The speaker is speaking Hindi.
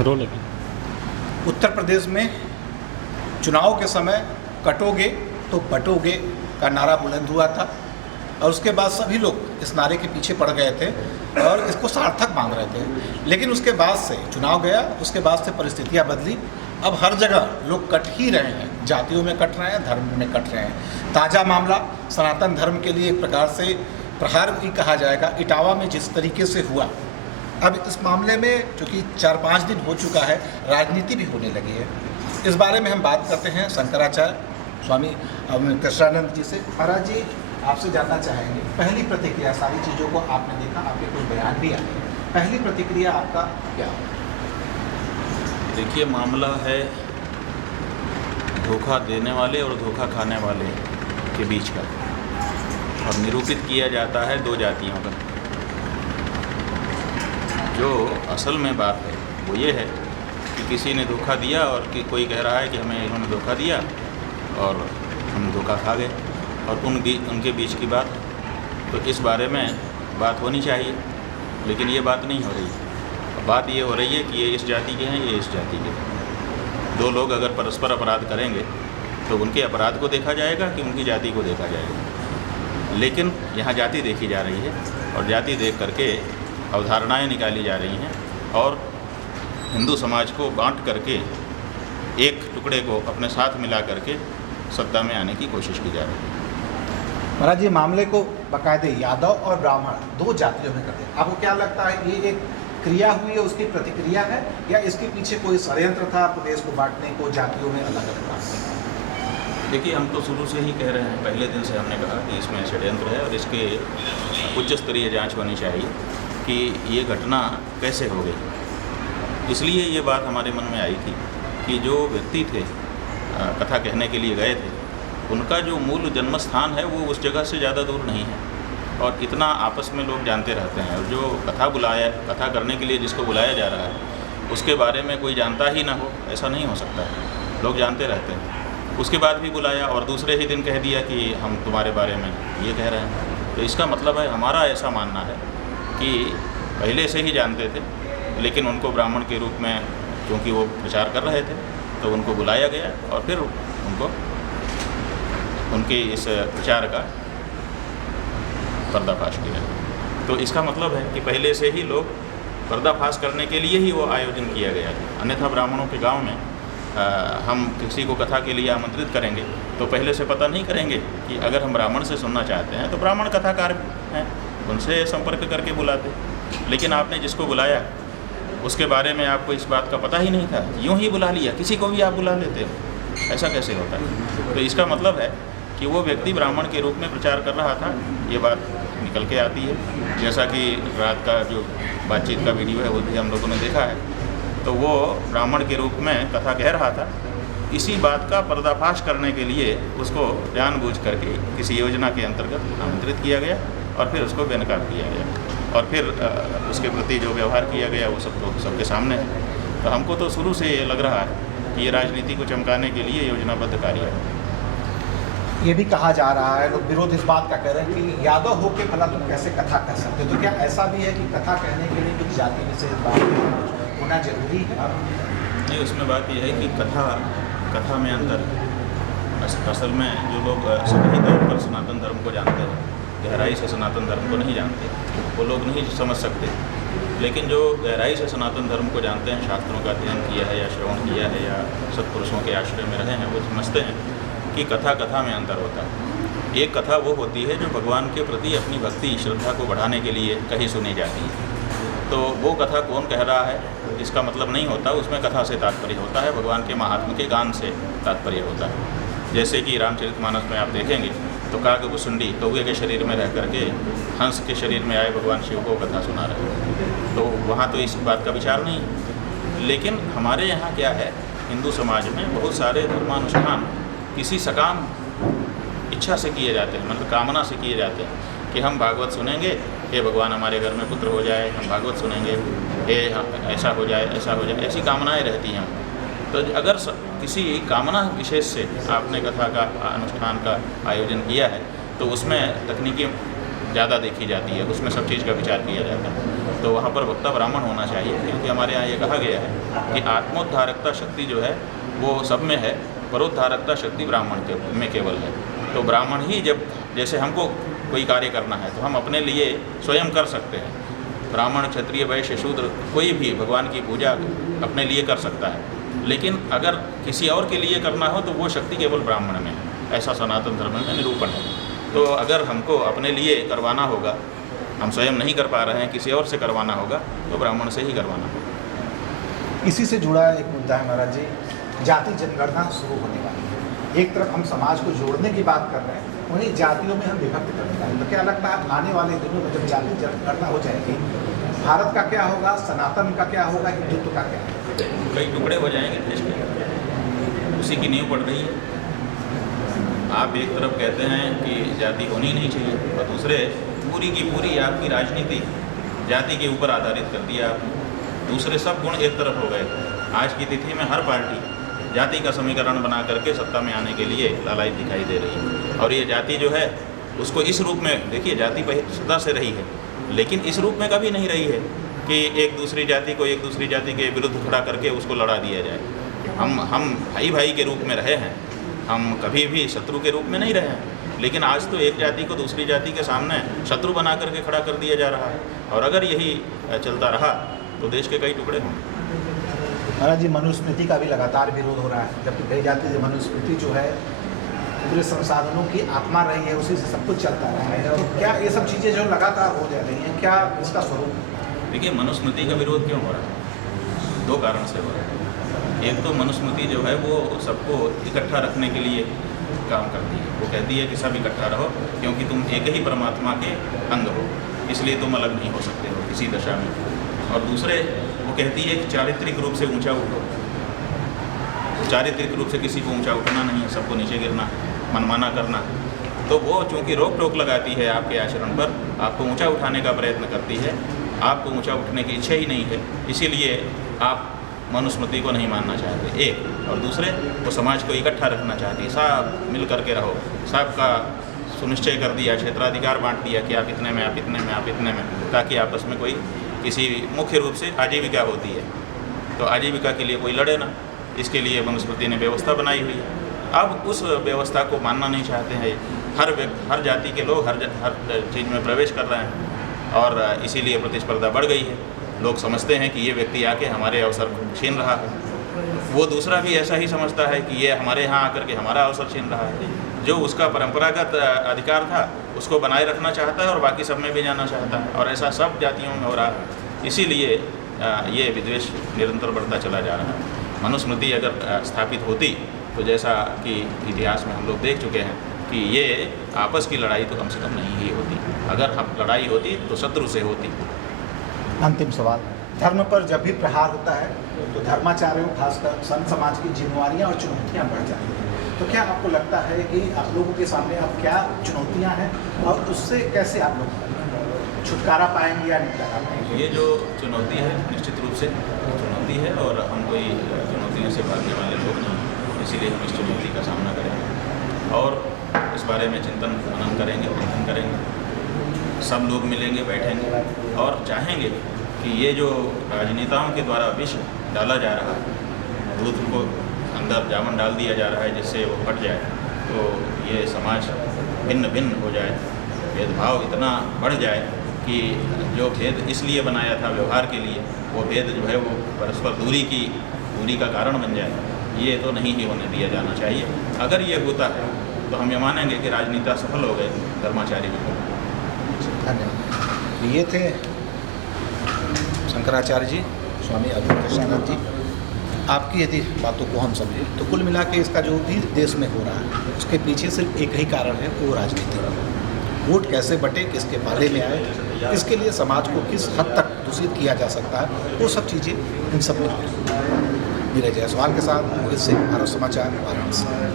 रोल लगी। उत्तर प्रदेश में चुनाव के समय कटोगे तो बटोगे का नारा बुलंद हुआ था और उसके बाद सभी लोग इस नारे के पीछे पड़ गए थे और इसको सार्थक मान रहे थे। लेकिन उसके बाद से चुनाव गया, उसके बाद से परिस्थितियां बदली। अब हर जगह लोग कट ही रहे हैं, जातियों में कट रहे हैं, धर्म में कट रहे हैं। ताज़ा मामला सनातन धर्म के लिए एक प्रकार से प्रहार भी कहा जाएगा, इटावा में जिस तरीके से हुआ। अब इस मामले में चूँकि 4-5 दिन हो चुका है, राजनीति भी होने लगी है। इस बारे में हम बात करते हैं शंकराचार्य स्वामी कृष्णानंद जी से। महाराज जी, आपसे जानना चाहेंगे, पहली प्रतिक्रिया, सारी चीज़ों को आपने देखा, आपके कुछ बयान भी आए, पहली प्रतिक्रिया आपका क्या? देखिए, मामला है धोखा देने वाले और धोखा खाने वाले के बीच का, और निरूपित किया जाता है दो जातियों का। जो असल में बात है वो ये है कि किसी ने धोखा दिया और कि कोई कह रहा है कि हमें इन्होंने धोखा दिया और हम धोखा खा गए, और उनके बीच की बात। तो इस बारे में बात होनी चाहिए, लेकिन ये बात नहीं हो रही। बात ये हो रही है कि ये इस जाति के हैं, ये इस जाति के हैं। दो लोग अगर परस्पर अपराध करेंगे तो उनके अपराध को देखा जाएगा कि उनकी जाति को देखा जाएगा। लेकिन यहाँ जाति देखी जा रही है और जाति देख करके अवधारणाएं निकाली जा रही हैं और हिंदू समाज को बांट करके एक टुकड़े को अपने साथ मिला करके सत्ता में आने की कोशिश की जा रही है। महाराज जी, मामले को बाकायदे यादव और ब्राह्मण दो जातियों में कर दिया। आपको क्या लगता है, ये एक क्रिया हुई है, उसकी प्रतिक्रिया है, या इसके पीछे कोई षड्यंत्र था प्रदेश को बांटने को, जातियों में अलग अलग बांटने? देखिए, हम तो शुरू से ही कह रहे हैं, पहले दिन से हमने कहा कि इसमें षड्यंत्र है और इसके उच्च स्तरीय जाँच होनी चाहिए कि ये घटना कैसे हो गई। इसलिए ये बात हमारे मन में आई थी कि जो व्यक्ति थे कथा कहने के लिए गए थे, उनका जो मूल जन्म स्थान है वो उस जगह से ज़्यादा दूर नहीं है, और इतना आपस में लोग जानते रहते हैं। और जो कथा करने के लिए जिसको बुलाया जा रहा है उसके बारे में कोई जानता ही ना हो, ऐसा नहीं हो सकता है। लोग जानते रहते हैं। उसके बाद भी बुलाया और दूसरे ही दिन कह दिया कि हम तुम्हारे बारे में ये कह रहे हैं। तो इसका मतलब है, हमारा ऐसा मानना है कि पहले से ही जानते थे, लेकिन उनको ब्राह्मण के रूप में क्योंकि वो प्रचार कर रहे थे तो उनको बुलाया गया और फिर उनको उनके इस प्रचार का पर्दाफाश किया। तो इसका मतलब है कि पहले से ही लोग पर्दाफाश करने के लिए ही वो आयोजन किया गया था। अन्यथा ब्राह्मणों के गांव में हम किसी को कथा के लिए आमंत्रित करेंगे तो पहले से पता नहीं करेंगे कि अगर हम ब्राह्मण से सुनना चाहते हैं तो ब्राह्मण कथाकार हैं, उनसे संपर्क करके बुलाते। लेकिन आपने जिसको बुलाया उसके बारे में आपको इस बात का पता ही नहीं था, यूँ ही बुला लिया, किसी को भी आप बुला लेते हो, ऐसा कैसे होता है? तो इसका मतलब है कि वो व्यक्ति ब्राह्मण के रूप में प्रचार कर रहा था, ये बात निकल के आती है। जैसा कि रात का जो बातचीत का वीडियो है वो भी हम लोगों ने देखा है, तो वो ब्राह्मण के रूप में कथा कह रहा था। इसी बात का पर्दाफाश करने के लिए उसको जानबूझ करके किसी योजना के अंतर्गत आमंत्रित किया गया और फिर उसको बेनकाब किया गया, और फिर उसके प्रति जो व्यवहार किया गया वो सबके सामने है। तो हमको तो शुरू से ये लग रहा है कि ये राजनीति को चमकाने के लिए योजनाबद्ध कार्य है। ये भी कहा जा रहा है, लोग विरोध इस बात का कर रहे हैं कि यादव हो के भला तुम कैसे कथा कह सकते हो? तो क्या ऐसा भी है कि कथा कहने के लिए कुछ जाति विशेष बात होना जरूरी है? नहीं, उसमें बात यह है कि कथा में अंतर। असल में जो लोग सही तौर पर सनातन धर्म को जानते हैं, गहराई से सनातन धर्म को नहीं जानते, वो लोग नहीं समझ सकते। लेकिन जो गहराई से सनातन धर्म को जानते हैं, शास्त्रों का अध्ययन किया है या श्रवण किया है या सत्पुरुषों के आश्रय में रहे हैं, वो समझते हैं कि कथा में अंतर होता है। एक कथा वो होती है जो भगवान के प्रति अपनी भक्ति श्रद्धा को बढ़ाने के लिए कही सुनी जाती है। तो वो कथा कौन कह रहा है इसका मतलब नहीं होता, उसमें कथा से तात्पर्य होता है, भगवान के महात्म के गान से तात्पर्य होता है। जैसे कि रामचरितमानस में आप देखेंगे तो कागभुसुंडी कौवे के शरीर में रह करके हंस के शरीर में आए भगवान शिव को कथा सुना रहे हैं। तो वहाँ तो इस बात का विचार नहीं। लेकिन हमारे यहाँ क्या है, हिंदू समाज में बहुत सारे धर्मानुष्ठान किसी सकाम इच्छा से किए जाते हैं, मतलब कामना से किए जाते हैं कि हम भागवत सुनेंगे, हे भगवान हमारे घर में पुत्र हो जाए, हम भागवत सुनेंगे, हे ऐसा हो जाए, ऐसा हो जाए, ऐसी कामनाएं रहती हैं। तो अगर किसी कामना विशेष से आपने कथा का अनुष्ठान का आयोजन किया है तो उसमें तकनीकी ज़्यादा देखी जाती है, उसमें सब चीज़ का विचार किया जाता है। तो वहाँ पर वक्ता ब्राह्मण होना चाहिए, क्योंकि हमारे यहाँ ये कहा गया है कि आत्मोद्धारकता शक्ति जो है वो सब में है, परोद्धारकता शक्ति ब्राह्मण में केवल है। तो ब्राह्मण ही जब जैसे हमको कोई कार्य करना है तो हम अपने लिए स्वयं कर सकते हैं। ब्राह्मण, क्षत्रिय, वैश्य, शूद्र कोई भी भगवान की पूजा अपने लिए कर सकता है, लेकिन अगर किसी और के लिए करना हो तो वो शक्ति केवल ब्राह्मण में है, ऐसा सनातन धर्म में निरूपण है। तो अगर हमको अपने लिए करवाना होगा, हम स्वयं नहीं कर पा रहे हैं, किसी और से करवाना होगा तो ब्राह्मण से ही करवाना होगा। इसी से जुड़ा एक मुद्दा है महाराज जी, जाति जनगणना शुरू होने वाली है। एक तरफ हम समाज को जोड़ने की बात कर रहे हैं, वहीं जातियों में हम विभक्त करने वाले। तो क्या लगता है आने वाले दिनों में जब जाति जनगणना हो जाएगी, भारत का क्या होगा, सनातन का क्या होगा, हिंदुत्व का क्या होगा? कई टुकड़े हो जाएंगे देश के, उसी की नींव पड़ रही है। आप एक तरफ कहते हैं कि जाति होनी नहीं चाहिए, और दूसरे पूरी की पूरी आपकी राजनीति जाति के ऊपर आधारित कर दिया आपने। दूसरे सब गुण एक तरफ हो गए। आज की तिथि में हर पार्टी जाति का समीकरण बना करके सत्ता में आने के लिए लालायित दिखाई दे रही है। और ये जाति जो है उसको इस रूप में देखिए, जाति सदा से रही है, लेकिन इस रूप में कभी नहीं रही है कि एक दूसरी जाति को एक दूसरी जाति के विरुद्ध खड़ा करके उसको लड़ा दिया जाए। हम भाई भाई के रूप में रहे हैं, हम कभी भी शत्रु के रूप में नहीं रहे हैं। लेकिन आज तो एक जाति को दूसरी जाति के सामने शत्रु बना करके खड़ा कर दिया जा रहा है, और अगर यही चलता रहा तो देश के कई टुकड़े होंगे। महाराज जी, मनुस्मृति का भी लगातार विरोध हो रहा है, जबकि कही जाती है मनुस्मृति जो है पूरे संसाधनों की आत्मा रही है, उसी से सब कुछ चलता रहा है। तो क्या ये सब चीज़ें जो लगातार हो जा रही हैं, क्या इसका स्वरूप? देखिए, मनुस्मृति का विरोध क्यों हो रहा है? दो कारण से हो रहा है। एक तो मनुस्मृति जो है वो सबको इकट्ठा रखने के लिए काम करती है। वो कहती है कि सब इकट्ठा रहो, क्योंकि तुम एक ही परमात्मा के अंग हो, इसलिए तुम अलग नहीं हो सकते हो किसी दशा में। और दूसरे वो कहती है कि चारित्रिक रूप से ऊंचा उठो। चारित्रिक रूप से किसी को ऊंचा उठना नहीं है, सबको नीचे गिरना, मनमाना करना। तो वो चूँकि रोक टोक लगाती है आपके आचरण पर, आपको ऊंचा उठाने का प्रयत्न करती है, आपको ऊंचा उठने की इच्छा ही नहीं है, इसीलिए आप मनुस्मृति को नहीं मानना चाहते। एक और दूसरे वो समाज को इकट्ठा रखना चाहती है, सब मिल करके रहो, सबका सुनिश्चय कर दिया, क्षेत्राधिकार बांट दिया कि आप इतने में, आप इतने में, आप इतने में, ताकि आपस में कोई किसी मुख्य रूप से आजीविका होती है तो आजीविका के लिए कोई लड़े ना, इसके लिए मनुस्मृति ने व्यवस्था बनाई हुई है। अब उस व्यवस्था को मानना नहीं चाहते हैं। हर जाति के लोग हर चीज़ में प्रवेश कर रहे हैं, और इसीलिए प्रतिस्पर्धा बढ़ गई है। लोग समझते हैं कि ये व्यक्ति आके हमारे अवसर छीन रहा है, वो दूसरा भी ऐसा ही समझता है कि ये हमारे यहाँ आकर के हमारा अवसर छीन रहा है। जो उसका परंपरागत अधिकार था उसको बनाए रखना चाहता है और बाकी सब में भी जाना चाहता है, और ऐसा सब जातियों में हो रहा है। इसीलिए ये विद्वेष निरंतर बढ़ता चला जा रहा है। मनुस्मृति अगर स्थापित होती तो जैसा कि इतिहास में हम लोग देख चुके हैं कि ये आपस की लड़ाई तो कम से कम नहीं ही होती। अगर हम लड़ाई होती तो शत्रु से होती। अंतिम सवाल, धर्म पर जब भी प्रहार होता है तो धर्माचार्यों, खासकर संत समाज की जिम्मेवारियाँ और चुनौतियाँ बढ़ जाती हैं। तो क्या आपको लगता है कि आप लोगों के सामने अब क्या चुनौतियाँ हैं और उससे कैसे आप लोग छुटकारा पाएंगे या निपटारा पाएंगे? ये जो चुनौती है निश्चित रूप से चुनौती है, और हम कोई चुनौतियों से भागने वाले लोग नहीं, इसीलिए हम इस चुनौती का सामना करेंगे और इस बारे में चिंतन मनन करेंगे, मंथन करेंगे। सब लोग मिलेंगे, बैठेंगे और चाहेंगे कि ये जो राजनेताओं के द्वारा विष डाला जा रहा है, दूध को अंदर जामन डाल दिया जा रहा है जिससे वो फट जाए, तो ये समाज भिन्न भिन्न हो जाए, भेदभाव इतना बढ़ जाए कि जो भेद इसलिए बनाया था व्यवहार के लिए, वो भेद जो है वो परस्पर दूरी का कारण बन जाए। ये तो नहीं ही होने दिया जाना चाहिए। अगर ये होता है तो हम ये मानेंगे कि राजनीति सफल हो गए, धर्माचार्य भी। धन्यवाद। ये थे शंकराचार्य जी, स्वामी अद्वैतानंद जी। आपकी यदि बातों को हम समझें तो कुल मिला के इसका जो भी देश में हो रहा है उसके पीछे सिर्फ एक ही कारण है, वो राजनीति। वोट कैसे बटे, किसके पाले में आए, इसके लिए समाज को किस हद तक दूषित किया जा सकता है, वो सब चीज़ें इन सब में। नीरज जायसवाल के साथ मोहित सिंह, भारत समाचार, वाराणसी।